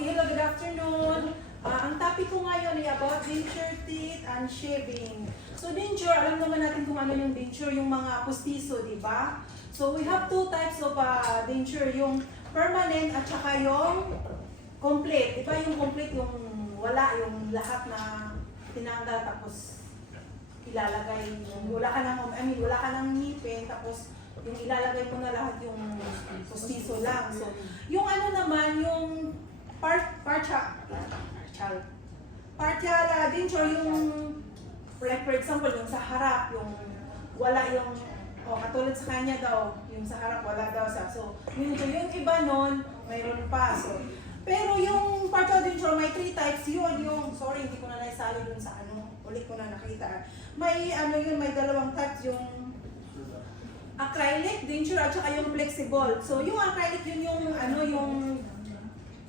Okay, hello, good afternoon. Ang topic ko ngayon ay about denture, teeth, and shaving. So denture, alam naman natin kung ano yung denture, yung mga pustiso, di ba? So we have two types of denture, yung permanent at saka yung complete. Di ba yung complete, yung wala, yung lahat na tinanggal tapos ilalagay, wala ka ng ngipin, tapos yung ilalagay mo na lahat yung pustiso lang. So, yung ano naman, yung partial denture, yung like for example, yung sa harap, yung wala yung, katulad sa kanya daw, yung sa harap wala daw sa. So, yung iba nun, mayroon pa. So, pero yung partial denture, may 3 types yun. Yung, sorry, hindi ko na naisali dun sa ulit ko na nakita. May may 2 types, yung acrylic denture at saka yung flexible. So yung acrylic yun yung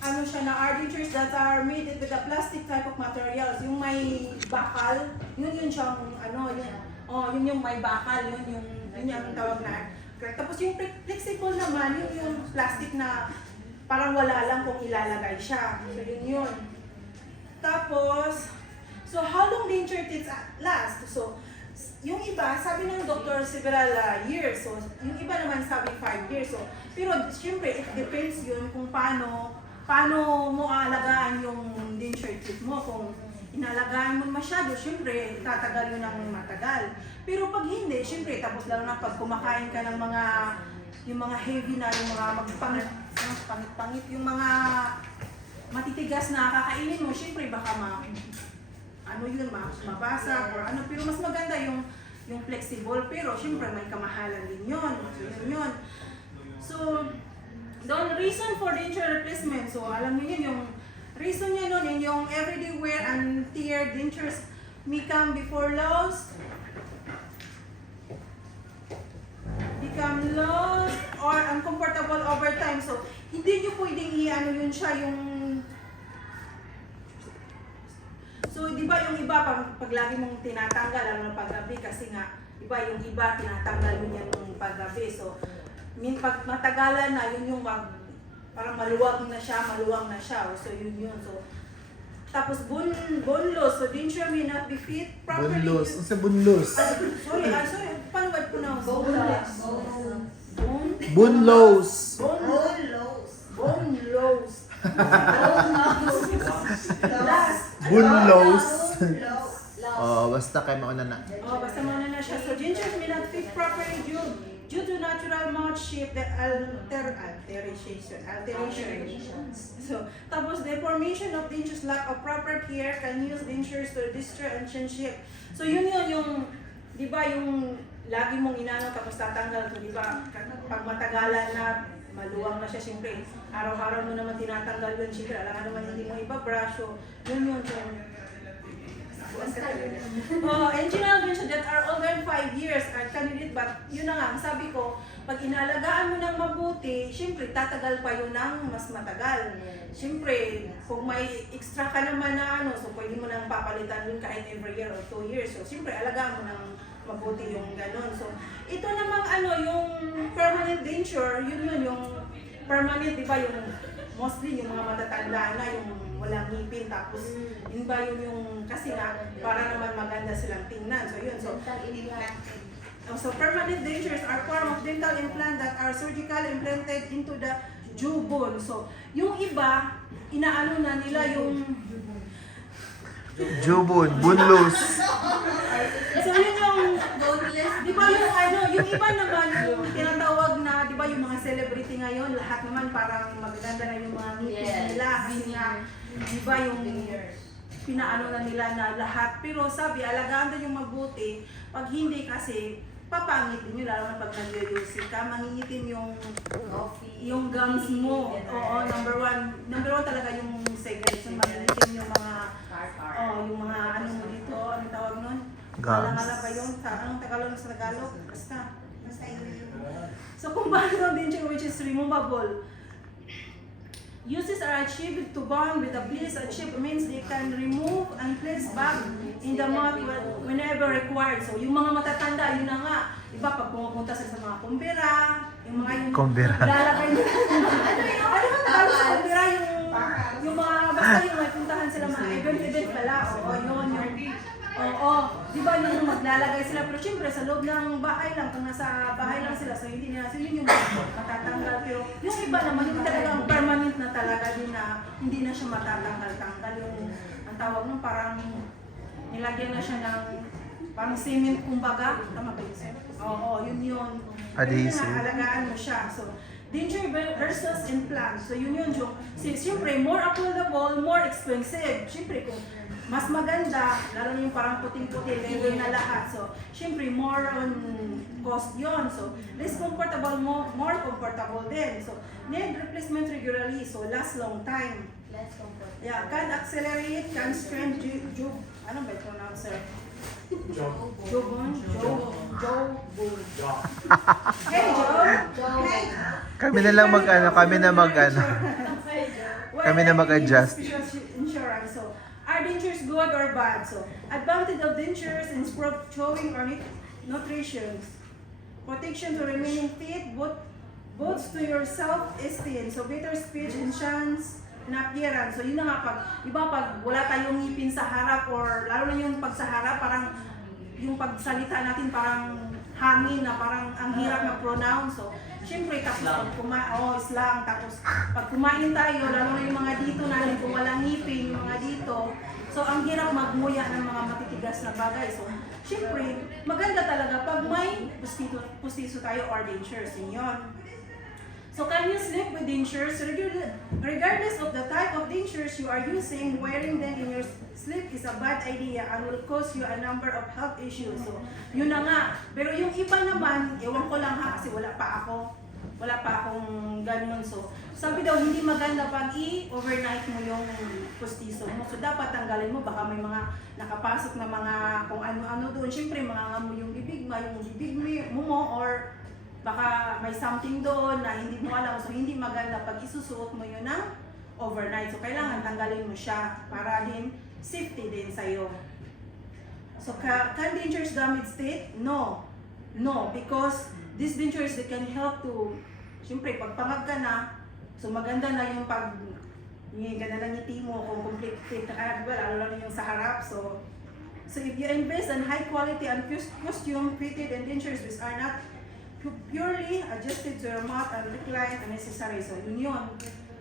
siya na are dentures that are made with a plastic type of materials. Yung may bakal, yun siyang yun yung may bakal, yun yung tawag na acrylic. Tapos yung flexible naman, yun yung plastic na parang wala lang kung ilalagay siya. So yun. Tapos, so how long denture teeth last? So yung iba, sabi ng doctor several years. So, yung iba naman sabi 5 years. So, pero syempre, it depends yun kung paano mo aalagaan yung denture teeth mo. Kung inalagaan mo masyado, syempre, tatagal yun ng matagal. Pero pag hindi, syempre, tapos lalo na pag kumakain ka ng yung mga heavy na, yung mga pangit-pangit, yung mga matitigas na kakainin mo, syempre, baka mabasa or pero mas maganda yung flexible, pero syempre may kamahalan din yun. So yun. So the reason for denture replacement, so alam niyo yun, yung reason niya nun yung everyday wear and tear dentures may come before lost, become lost or uncomfortable over time. So hindi niyo pwedeng yun siya yung. So, di ba yung iba, pag lagi mong tinatanggal, ano paggabi, kasi nga, di ba yung iba, tinatanggal mo yan yung paggabi. So, pag matagalan na, yun yung parang maluwang na siya. So, yun. So, tapos, boneless. So, denture may not be fit properly. Boneless. Ano sa boneless? Sorry. Paano ba ito pronounce? Boneless. Boneless. Bunlos. Basta kayo mauna na. Basta mauna na siya. So, dentures may not fit properly due to natural mouth shape that alterations. So, tapos deformation of dentures, lack of proper care can use dentures to destroy and change shape. So, yun yung, di ba, yung lagi mong inano tapos tatanggal to, di ba? Pag matagalan na, maluwang na siya, siyempre. Araw-araw mo naman tinatanggal yun, siyempre. Alam nga naman hindi mo iba-brush. So, yun. Engineer denture that are older than 5 years are candidate, but yun na nga, sabi ko, pag inalagaan mo ng mabuti, siyempre, tatagal pa yun ng mas matagal. Siyempre, kung may extra ka naman na so pwede mo nang papalitan yun kahit every year or 2 years. So, siyempre, alagaan mo ng mabuti yung ganun. So, ito namang yung permanent denture, yun yung permanent, di ba, yung mostly yung mga matatanda na, yung walang ngipin, tapos yun ba yung kasi nga, para naman maganda silang tingnan. So, yun. So permanent dentures are form of dental implant that are surgically implanted into the jawbone. So, yung iba, inaano na nila yung Jubon, bunlos. So yun yung boneless. Di ba yung iba naman yung tinatawag na, di ba yung mga celebrity ngayon, lahat naman parang magaganda na yung mga ngipin nila. Kasi nga, di ba yung pinaano na nila na lahat. Pero sabi, alagaan din yung mabuti. Pag hindi kasi, papangit din yun, lalo na pag nag-reduce ka, mangingitim yung gums mo. Oo, number one talaga yung segregation, mangingitim yung mga yung mga mo dito, ano tawag nun? Gums. Alang-alang ba yun? Anong Tagalog sa Tagalog? Basta yun. So kung paano denture which is removable, uses are achieved to bond with the bliss achieved means they can remove and place back in the mouth whenever required. So yung mga matatanda, yun na nga, iba pag pumupunta sa mga kumbera, yung mga Kumbera. lalagay nila. Ano ba Tagalog sa kumbera? Yung mga gala, oo, yun, yung, oo, di ba yung maglalagay sila, pero syempre sa loob ng bahay lang, kung nasa bahay lang sila, so hindi nila, so yun yung matatanggal, pero yung iba naman, yung talagang permanent na talaga din na hindi na siya matatanggal-tanggal, yung, ang tawag nung parang, nilagyan na siya ng, parang cement kumbaga, tama ba yun? Oo, yun. Adhesive. Yun na, alagaan mo siya, so, denture versus implant. So yun yung siyempre more affordable, more expensive. Siyempre kung mas maganda, lalo na yung parang puting-puti, level na lahat. So siyempre more on cost yon. So less comfortable, more comfortable din. So need replacement regularly, so last long time. Less comfortable. Yeah, can accelerate, can strengthen, ano ba ito na, sir? Jobon. Hey, Joe. Hey. Kami na lang kami na mag-adjust. Insurance. So, are dentures good or bad? So, advantage of dentures in showing or nutrition, protection to remaining teeth, both to your self-esteem. So, better speech and chance na appearance. So, yun na nga pag wala tayong ngipin sa harap or lalo na yung pag sa harap, parang yung pagsalita natin parang hangin na parang ang hirap na pronounce. So, syempre, tapos pag slang, tapos pag kumain tayo, lalo na yung mga dito natin, kung walang ngipin, yung mga dito, so ang hirap magmuya ng mga matitigas na bagay. So, syempre, maganda talaga pag may pustiso tayo or dentures, yun. So, can you sleep with dentures? Regardless of the type of dentures you are using, wearing them in your sleep is a bad idea and will cause you a number of health issues. So, yun na nga. Pero yung iba naman, ewan ko lang ha, kasi wala pa akong ganun. So, sabi daw, hindi maganda pag i-overnight mo yung pustiso mo. So, dapat tanggalin mo. Baka may mga nakapasok na mga kung ano-ano doon. Siyempre, mangangamo yung bibig mo or baka may something doon na hindi mo alam. So, hindi maganda pag isusuot mo yun ng overnight. So, kailangan tanggalin mo siya para din safety din sa'yo. So, can dentures damage teeth? No. Because these dentures, they can help to, siyempre, pag pangag ka na, so maganda na yung ganda na ngiti mo kung complete teeth na kaya, diba? Lalo yung sa harap. So if you invest in high quality and custom fitted and dentures which are not purely adjusted to your mouth and recline unnecessary. So yun.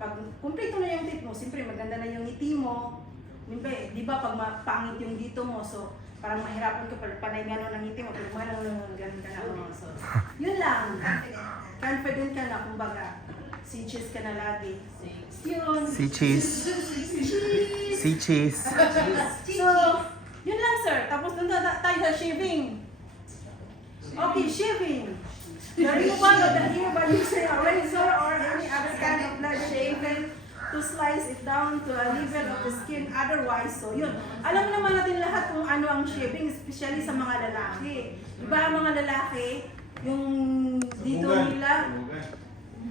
Pag kumpleto na yung teeth mo, siyempre maganda na yung ngiti mo. Di ba pag pangit yung dito mo, so parang mahirapan ka pag panay gano'n ng ngiti mo, pero ganun ka na. So yun lang. Confident ka na, kumbaga. Si cheese ka na lagi. Yun. Si cheese. So, yun lang sir. Tapos doon tayo sa shaving. Okay, shaving. The removal of the hair by using a razor or any other kind of blade shaving to slice it down to a level of the skin otherwise. So yun. Alam naman natin lahat kung ano ang shaving, especially sa mga lalaki. Iba ang mga lalaki, yung dito nila,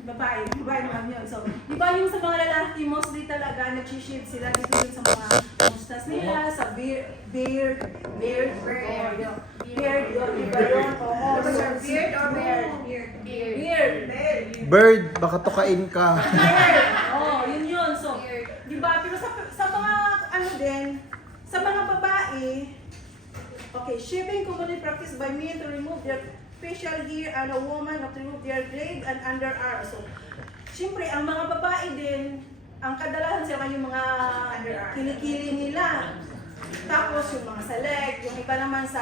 babae naman yun. So, di ba yung sa mga lalaki, mostly talaga nag-shave sila dito yun sa mga mustas nila, sa beard, yun, iba yun. Beard or beard? Beard. Bird, baka tukain ka. Yun. So, di ba? Pero sa mga ano din, sa mga babae, okay, shaving commonly practiced by men to remove their facial hair and a woman to remove their leg and underarm. So, syempre, ang mga babae din, ang kadalasan sila yung mga kilikili nila. Tapos yung mga sa leg, yung iba naman sa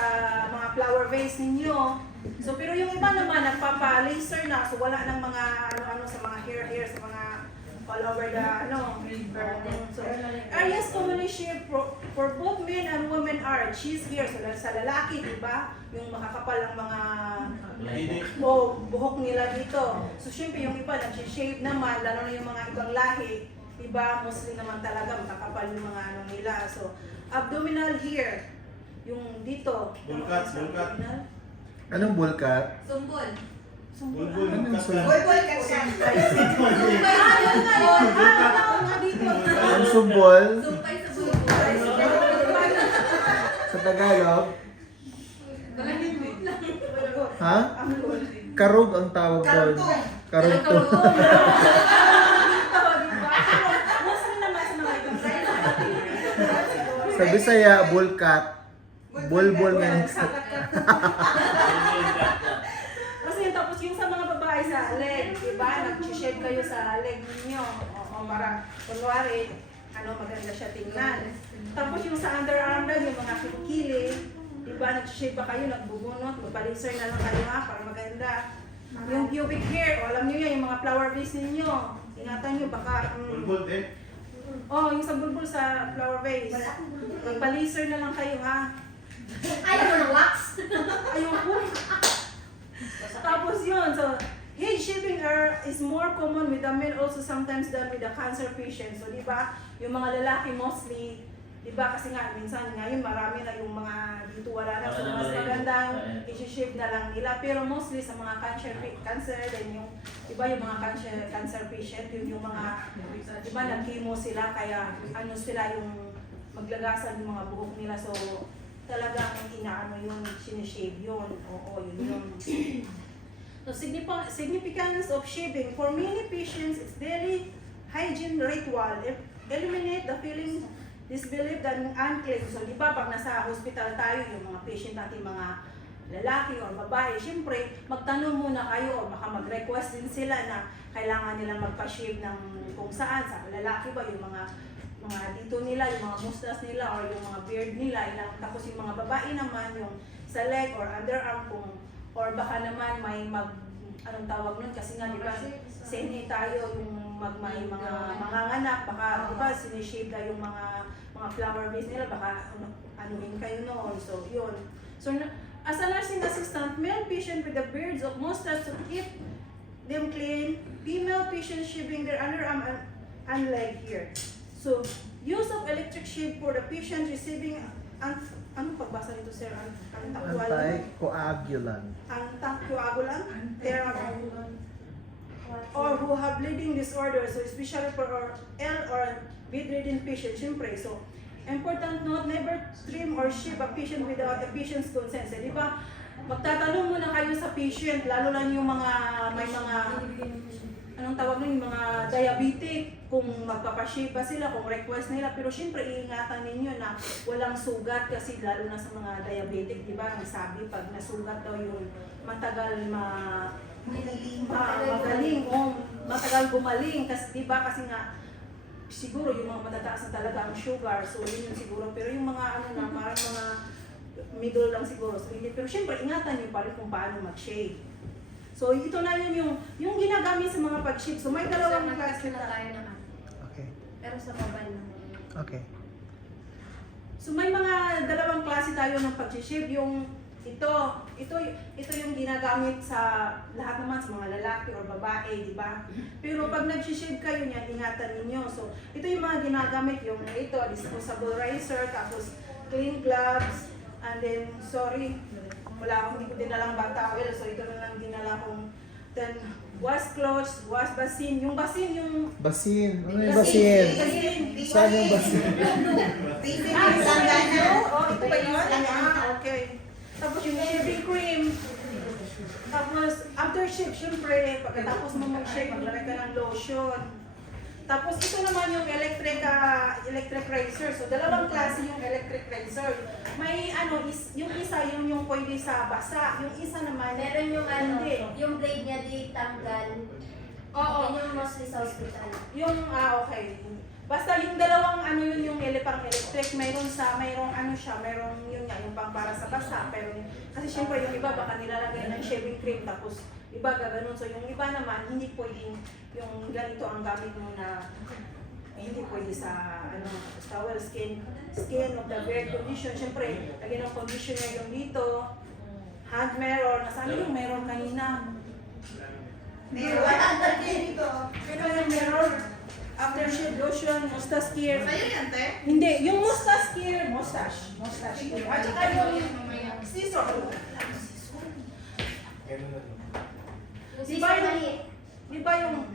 mga flower vase ninyo. So, pero yung iba naman, nagpapa-laser na. So, wala nang mga ano-ano sa mga hair, sa mga all over the, so, areas commonly shaved for both men and women are cheese hair. So, sa lalaki, di ba? Yung makakapal ang mga buhok nila dito. So, syempre, yung iba, nag-shave naman, lalo na yung mga ibang lahi. Iba, mostly naman talaga, makakapal yung mga ano nila. So, abdominal hair. Yung dito. Bulkat. Anong bulkat? Sumbol. Anong Ang sumbol? Sumpay sa bulbul. Sa Tagalog? Ha? Karug ang tawag doon. Karugtong. Mostly naman sa mga ibang Sa Bisaya, bulkat. Bulbul nga. Kasi tapos yung sa mga babae sa leg, diba? Nag-shave kayo sa leg ninyo. O para, kunwari, maganda siya tingnan. Tapos yung sa underarm lang, yung mga kilikili, diba? Nag-shave ba kayo, nagbubunot, magpa-laser na lang kayo ha, para maganda. Yung pubic hair, alam nyo yan, yung mga flower base ninyo. Ingatan nyo, baka... Bulbul din. yung sa bulbul sa flower vase. Magpa-laser na lang kayo ha. Ayaw mo ng wax? Ayoko. Tapos yun, so head shaving is more common with the men also sometimes than with the cancer patients. So di ba, yung mga lalaki mostly, di ba kasi nga minsan ngayon marami na yung mga dito wala na, so mas maganda yung i-shave na lang nila. Pero mostly sa mga cancer then yung di ba yung mga cancer patient, yung mga di ba nag-chemo sila kaya sila yung maglagasan yung mga buhok nila, so talagang yun, sinishave yun. Oo, yun. So significance of shaving. For many patients, it's daily hygiene ritual. Eliminate the feeling, disbelief, and unclean. So di ba pag nasa hospital tayo, yung mga patient natin, mga lalaki o babae, syempre magtanong muna kayo o baka mag-request din sila na kailangan nilang magpa-shave ng kung saan. Sa lalaki ba, yung mga dito nila, yung mga mustache nila or yung mga beard nila, tapos yung mga babae naman yung sa leg or underarm or baka naman may anong tawag nun kasi nga di ba seni tayo yung may mga manganganak, baka di ba sinishave na yung mga flower base nila, baka anuhin kayo noon, so yun. So as a nursing assistant, male patient with the beards of mustache to keep them clean, female patients shaving their underarm and leg here. So, use of electric shave for the patient receiving anong pagbasa nito, sir? Anticoagulant. Anticoagulant therapy. Or who have bleeding disorder, so especially for L or bedridden patient, syempre. So, important note, never trim or shave a patient without the patient's consent. So, di ba, magtatanong muna kayo sa patient, lalo lang yung may mga anong tawag nun, yung mga diabetic, kung magpapashave ba sila, kung request nila. Pero syempre, iingatan ninyo na walang sugat kasi lalo na sa mga diabetic, di ba? Ang sabi, pag nasugat daw yung matagal magaling o matagal gumaling. Kasi di ba? Kasi nga, siguro yung mga matataas na talaga ang sugar, so yun yung siguro. Pero yung mga parang mga middle lang siguro. So, hindi. Pero syempre, ingatan nyo pa rin kung paano mag-shave. So ito na yun yung ginagamit sa mga pag-shave. So may dalawang klase na tayo na Okay. pero sa mobile naman. Okay. So may mga dalawang klase tayo ng pag-shave. Yung ito yung ginagamit sa lahat naman sa mga lalaki or babae, di ba? Pero pag nag-shave kayo niyan, ingatan niyo. So ito yung mga ginagamit, yung ito, disposable razor, tapos clean gloves, and then hindi ko dinalang towel, so ito na lang dinala kong then washcloths, wash basin. Yung basin, yung... Basin. Ano yung basin? Saan yung basin? Ito ba yun? Okay. Tapos yung shaving cream. Tapos after shave, syempre, pagkatapos mo mag-shave, maglagay ka ng lotion. Tapos ito naman yung electric razor. So dalawang klase yung electric razor. May yung isa yung pwede sa basa, yung isa naman Meron yung hindi. yung blade niya di tanggal. Oo. Yun yung mostly sa hospital. Yung okay. Basta yung dalawang yung pang electric, mayroong yun nga yung pang para sa basa, pero kasi syempre yung iba baka nilalagay ng shaving cream tapos iba gaganon. So yung iba naman hindi pwedeng yung ganito ang gamit mo na hindi pwede sa towel, skin of the beard condition. Syempre, lagyan ng conditioner yung dito, hand mirror, nasaan yung mirror kanina? Pero yung mirror, aftershave lotion, mustache care. Hindi, yung mustache care, mustache. At saka yung scissor. Di ba yung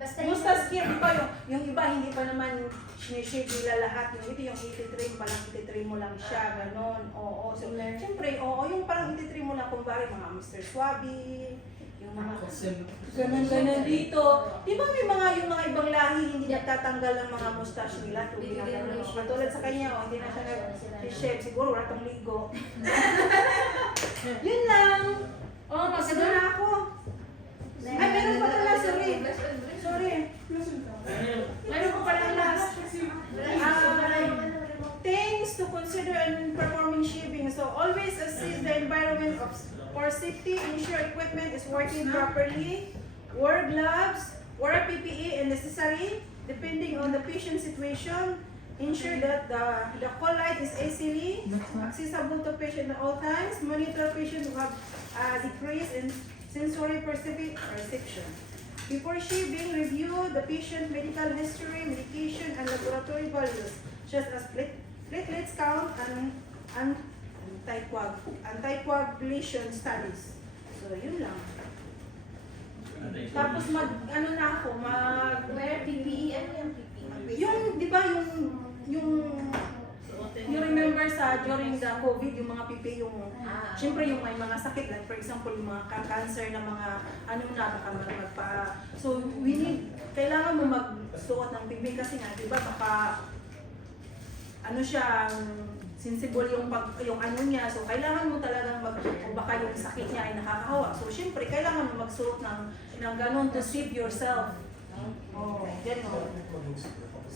Basta mustache care, di ba yung iba hindi pa naman sinishave nila lahat. Yung ito yung 83 pa lang, 83 mo lang siya, ganon. Oo, so syempre, yung parang 83 mo lang, kumbari mga Mr. Suabi, yung Ganun dito. Di ba may mga yung mga ibang lahi hindi nagtatanggal ng mga mustache nila? Katulad sa kanya, oh, hindi na siya nag-shave. Siguro wala tong ligo. Yun lang. Oh, magkano na ako. Ay, meron pa pala, sorry. Sorry. Meron pa pala last. Things to consider in performing shaving. So, always assess the environment for safety. Ensure equipment is working properly. Wear gloves. Wear PPE and necessary depending on the patient situation. Ensure that the call light is easily accessible to patient at all times. Monitor patients who have decrease in sensory perception. Before shaving, review the patient medical history, medication, and laboratory values, such as platelets count and anticoagulation studies. So, yun lang. Tapos ano na ako, Wear PPE. Ano yung PPE? yung, di ba, you remember sa during the COVID, yung mga pipi, syempre yung may mga sakit, like for example, yung mga cancer na mga, ano na, baka so kailangan mo magsuot ng pipi kasi nga, di ba, baka, ano siya, sensible yung ano niya, so kailangan mo talagang o baka yung sakit niya ay nakakahawa. So syempre, kailangan mo magsuot ng ganun to save yourself. Oh, gano'n.